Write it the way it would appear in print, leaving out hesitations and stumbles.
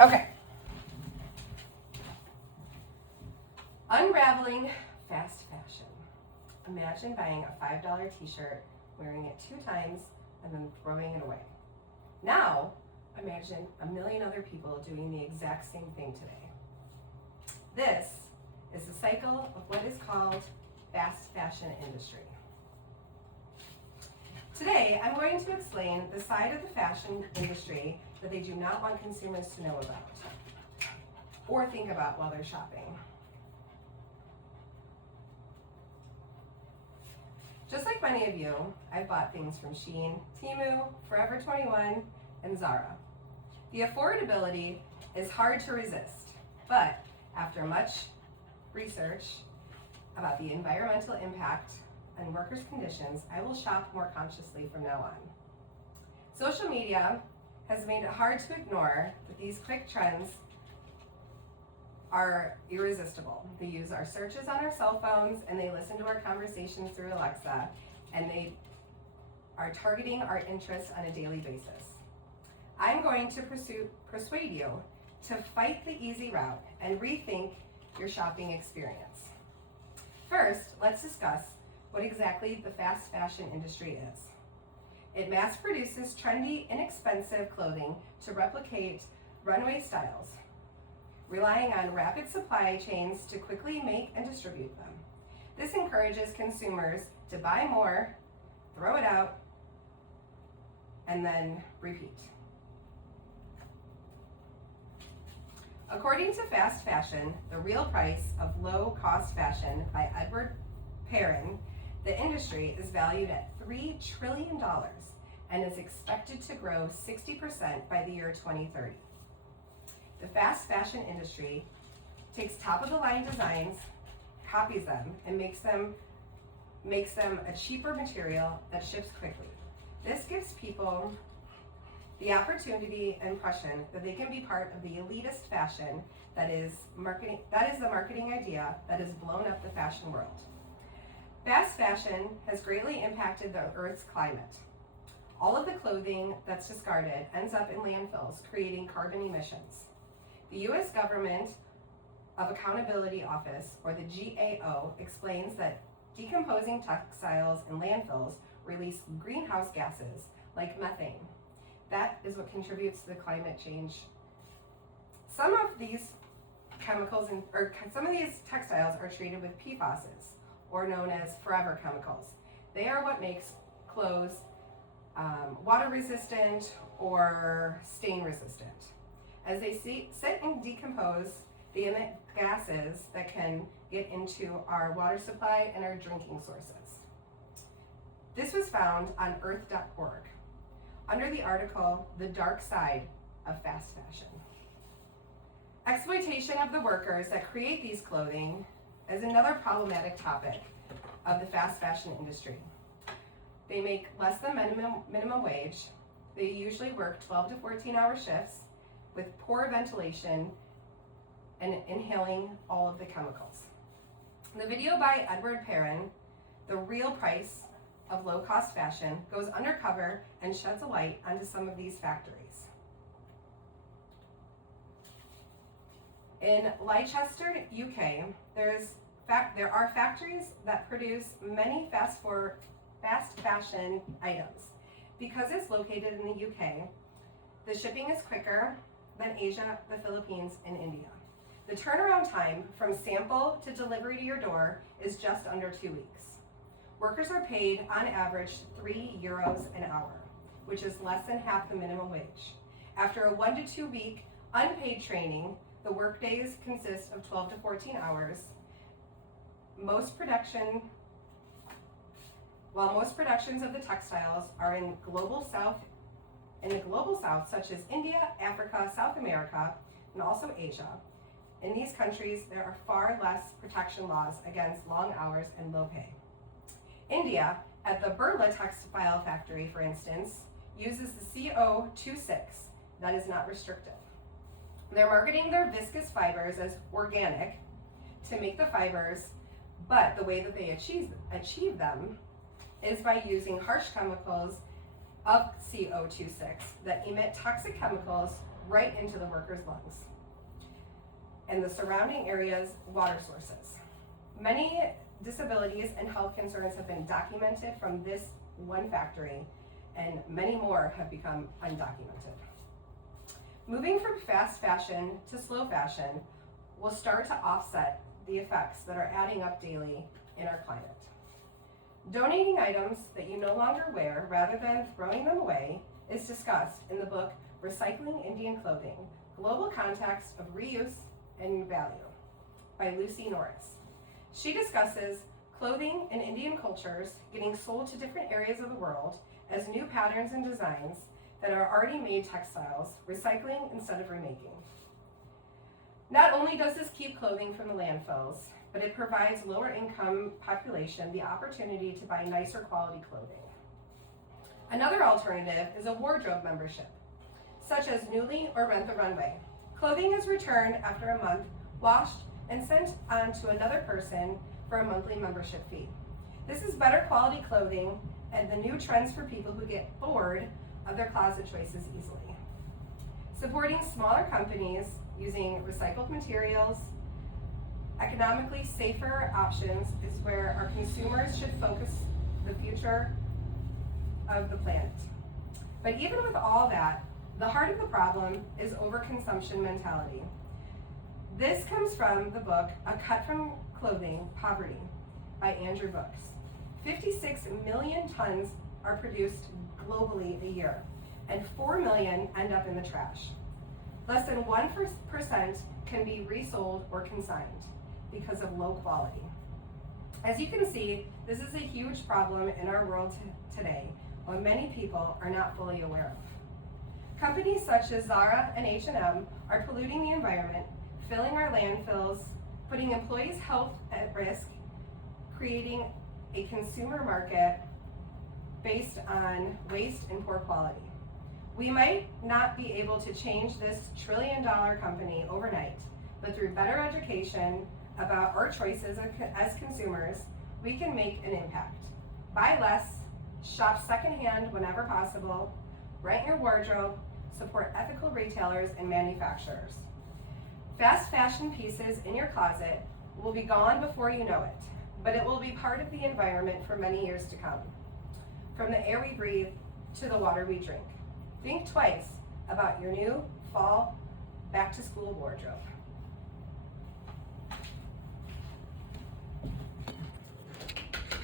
Okay. Unraveling fast fashion. Imagine buying a $5 t-shirt, wearing it 2 times, and then throwing it away. Now, imagine a million other people doing the exact same thing today. This is the cycle of what is called fast fashion industry. Today, I'm going to explain the side of the fashion industry that they do not want consumers to know about or think about while they're shopping. Just like many of you, I've bought things from Shein, Temu, Forever 21, and Zara. The affordability is hard to resist, but after much research about the environmental impact and workers' conditions, I will shop more consciously from now on. Social media has made it hard to ignore that these quick trends are irresistible. They use our searches on our cell phones, and they listen to our conversations through Alexa, and they are targeting our interests on a daily basis. I'm going to persuade you to fight the easy route and rethink your shopping experience. First, let's discuss what exactly the fast fashion industry is. It mass produces trendy, inexpensive clothing to replicate runway styles, relying on rapid supply chains to quickly make and distribute them. This encourages consumers to buy more, throw it out, and then repeat. According to Fast Fashion, The Real Price of Low-Cost Fashion by Edward Perrin, the industry is valued at $3 trillion and is expected to grow 60% by the year 2030. The fast fashion industry takes top-of-the-line designs, copies them, and makes them a cheaper material that ships quickly. This gives people the opportunity and impression that they can be part of the elitist fashion that is the marketing idea that has blown up the fashion world. Fast fashion has greatly impacted the Earth's climate. All of the clothing that's discarded ends up in landfills, creating carbon emissions. The U.S. Government of Accountability Office, or the GAO, explains that decomposing textiles in landfills release greenhouse gases like methane. That is what contributes to the climate change. Some of these textiles are treated with PFASs, or known as forever chemicals. They are what makes clothes water resistant or stain resistant. As they sit and decompose, they emit gases that can get into our water supply and our drinking sources. This was found on earth.org under the article, The Dark Side of Fast Fashion. Exploitation of the workers that create these clothing is another problematic topic of the fast fashion industry. They make less than minimum wage. They usually work 12 to 14-hour shifts with poor ventilation and inhaling all of the chemicals. The video by Edward Perrin, The Real Price of Low-Cost Fashion, goes undercover and sheds a light onto some of these factories. In Leicester, UK, there are factories that produce many fast fashion items. Because it's located in the UK, the shipping is quicker than Asia, the Philippines, and India. The turnaround time from sample to delivery to your door is just under 2 weeks. Workers are paid on average €3 an hour, which is less than half the minimum wage. After a 1 to 2 week unpaid training, the workdays consist of 12 to 14 hours. While most productions of the textiles are in the global south, such as India, Africa, South America, and also Asia, in these countries there are far less protection laws against long hours and low pay. India, at the Birla textile factory, for instance, uses the CO26 that is not restrictive. They're marketing their viscous fibers as organic to make the fibers, but the way that they achieve them is by using harsh chemicals of CO2 that emit toxic chemicals right into the workers' lungs and the surrounding area's water sources. Many disabilities and health concerns have been documented from this one factory, and many more have become undocumented. Moving from fast fashion to slow fashion will start to offset the effects that are adding up daily in our climate. Donating items that you no longer wear rather than throwing them away is discussed in the book Recycling Indian Clothing, Global Context of Reuse and Value by Lucy Norris. She discusses clothing in Indian cultures getting sold to different areas of the world as new patterns and designs that are already made textiles, recycling instead of remaking. Not only does this keep clothing from the landfills, but it provides lower income population the opportunity to buy nicer quality clothing. Another alternative is a wardrobe membership, such as Nuuly or Rent the Runway. Clothing is returned after a month, washed, and sent on to another person for a monthly membership fee. This is better quality clothing and the new trends for people who get bored of their closet choices easily. Supporting smaller companies using recycled materials, economically safer options is where our consumers should focus the future of the planet. But even with all that, the heart of the problem is overconsumption mentality. This comes from the book A Cut from Clothing, Poverty by Andrew Books. 56 million tons are produced globally a year, and 4 million end up in the trash. Less than 1% can be resold or consigned because of low quality. As you can see, this is a huge problem in our world today, what many people are not fully aware of. Companies such as Zara and H&M are polluting the environment, filling our landfills, putting employees' health at risk, creating a consumer market based on waste and poor quality. We might not be able to change this trillion-dollar company overnight, but through better education about our choices as consumers, we can make an impact. Buy less, shop secondhand whenever possible, rent your wardrobe, support ethical retailers and manufacturers. Fast fashion pieces in your closet will be gone before you know it, but it will be part of the environment for many years to come. From the air we breathe to the water we drink. Think twice about your new fall back to school wardrobe.